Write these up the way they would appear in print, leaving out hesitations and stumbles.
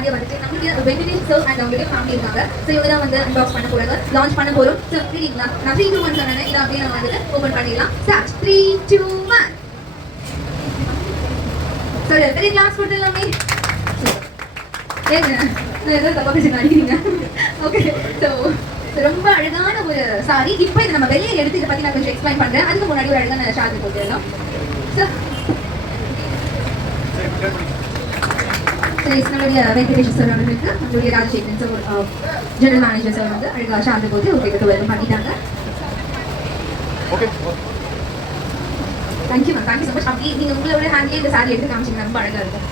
சாரியை வந்துட்டு நம்மளுடைய பெனிஃபிட் சர்வ் அண்ட் அவங்களுடைய ஃபேமிலி இருக்காங்க. ஸோ இவங்க தான் வந்து அன்பாக்ஸ் பண்ண போறாங்க, லான்ச் பண்ண போறோம். ஸோ சரிங்களா, நான் 3 2 1 சொன்னேன், இதை அப்படியே நம்ம வந்துட்டு ஓப்பன் பண்ணிடலாம். ஸ்டார்ட் 3 2 1. சரி, பெரிய கிளாஸ் கொடுத்துடலாமே. ஏங்க ஏதோ தப்பா பேசி நடிக்கிறீங்க. ஓகே, ஸோ ரொம்ப அழகான ஒரு சாரி. இப்போ இதை நம்ம வெளியே எடுத்து இதை பற்றி நான் கொஞ்சம் எக்ஸ்பிளைன் பண்ணுறேன். அதுக்கு முன்னாடி ஒரு அழகான ஷார்ட் போட்டுடலாம். நம்மளுடைய வெங்கடேஷ் சார் அவர்களுக்கு நம்மளுடைய Rajasekaran sir general manager sir வந்து அழகாக ஷார்ட் போட்டு உங்களுக்கு வெல்கம் பண்ணிட்டாங்க. Thank you ma'am, thank you so much. அப்படி நீங்கள் உங்களோட ஹேண்ட்லேயே இந்த சாரி எடுத்து காமிச்சிங்க, ரொம்ப அழகாக இருக்கும்.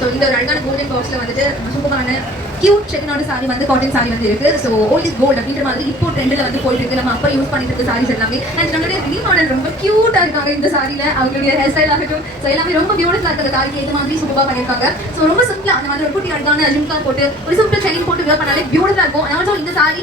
ஸோ இந்த ஒரு அழகான கோல்டன் பாக்ஸில் வந்துட்டு சூப்பரான கியூட் செட்டினோட சாரி வந்து காட்டன் சாரி வந்து இருக்கு. ஸோ ஓல்ட் இஸ் கோல்ட் அப்படின்ற மாதிரி இப்போ ட்ரெண்டில் வந்து போயிட்டு இருக்கு. நம்ம அப்போ யூஸ் பண்ணிட்டு இருக்க சாரீஸ் எல்லாமே. அண்ட் நம்மளுடைய ரீ மாடல் ரொம்ப கியூட்டாக இருக்காங்க இந்த சாரியில். அவங்களுடைய ஹேர் ஸ்டைல் ஆகட்டும், ஸோ எல்லாமே ரொம்ப பியூட்டிஃபுல்லாக இருக்கிற சாரிக்கு ஏற்ற மாதிரி சூப்பராக பண்ணியிருக்காங்க. ஸோ ரொம்ப சிம்பிளாக அந்த மாதிரி ஒரு குட்டி அழகான ஜிம்கா போட்டு ஒரு சிம்பிள் செயின் போட்டு வியர் பண்ணாலே பியூட்டிஃபுல்லாக இருக்கும். ஆல்சோ இந்த சாரி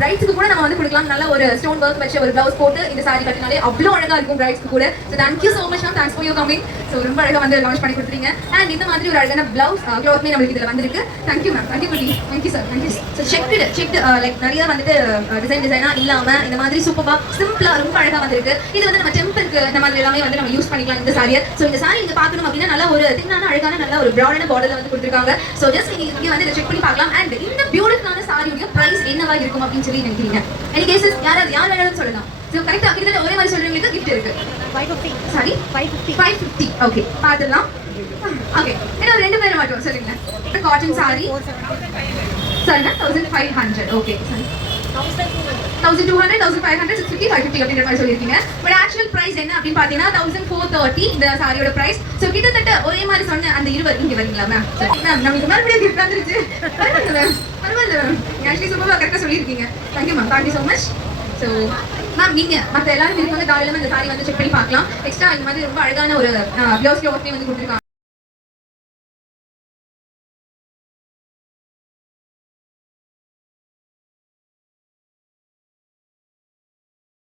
பிரைட்ஸுக்கு கூட நம்ம வந்து கொடுக்கலாம். நல்ல ஒரு ஸ்டோன் ஒர்க் வச்சு ஒரு ப்ளவுஸ் போட்டு இந்த சாரி கட்டினாலே அவ்வளோ அழகாக இருக்கும் பிரைட்ஸ்க்கு கூட. So thank you so much ma'am, thanks for your coming. So ரொம்ப அழகாக வந்து லான்ச் பண்ணி கொடுத்துருங்க. அண்ட் இந்த மாதிரி ஒரு அழகான ப்ளவுஸ் க்ளாத்மே நம்மளுக்கு இதில் வந்திருக்கு. தேங்க்யூ மேம், தேங்க்யூ குட்டி, thank you sir, thank you. So checked like நிறைய வந்துட்டு டிசைனாக இல்லாமல் இந்த மாதிரி சூப்பராக சிம்பிளாக ரொம்ப அழகாக வந்திருக்கு. இது வந்து நம்ம டெம்பிளுக்கு இந்த மாதிரி எல்லாமே வந்து நம்ம யூஸ் பண்ணிக்கலாம் இந்த சாரியை. ஸோ இந்த சாரி நீங்கள் பார்க்கணும் அப்படின்னா நல்ல ஒரு தின்னான அழகான நல்ல ஒரு ப்ராடான பார்டரில் வந்து கொடுத்துருக்காங்க. ஸோ ஜஸ்ட் நீங்கள் வந்து இதை செக் பண்ணி பார்க்கலாம். அண்ட் இந்த பியூட்டிஃபுல்லான சாரியுடைய ப்ரைஸ் என்னவா இருக்கும் அப்படின்னு சொல்லி நினைக்கிறீங்க? எனி கேசஸ் யார் வேணாலும் சொல்லலாம். ஸோ கரெக்டாக கிட்டத்தட்ட ஒரே மாதிரி சொல்கிறவங்களுக்கு கிஃப்ட் இருக்கு. 550. சாரி 550. ஓகே, பார்த்துடலாம். ஓகே, இன்னும் 2 பேர் மட்டும் சொல்லுங்க. காட்டன் சாரி சாரினா 1500. ஓகே, சாரி 1200, 1500, 650, 550 அப்படின்ற மாதிரி சொல்லியிருக்கீங்க. பட் ஆக்சுவல் பிரைஸ் என்ன அப்படின்னு பார்த்தீங்கன்னா 1430 இந்த சாரியோட பிரைஸ். ஸோ கிட்டத்தட்ட ஒரே மாதிரி சொன்ன அந்த 20 இங்கே வரீங்களா மேம்? மேம் நமக்கு மறுபடியும் கிஃப்ட் வந்துருச்சு. பரவாயில்ல மேம், பரவாயில்ல மேம், ஆக்சுவலி சூப்பராக கரெக்டாக சொல்லியிருக்கீங்க. Thank you ma'am, thank you so much. So ma'am நீங்கள் மற்ற எல்லாரும் இருக்கவங்க தாராளமாக இந்த சாரி வந்து செக் பண்ணி பார்க்கலாம். எக்ஸ்ட்ரா இந்த மாதிரி ரொம்ப அழகான ஒரு ப்ளவுஸ் க்ளாத்மே வந்து கொடுத்துருக்காங்க.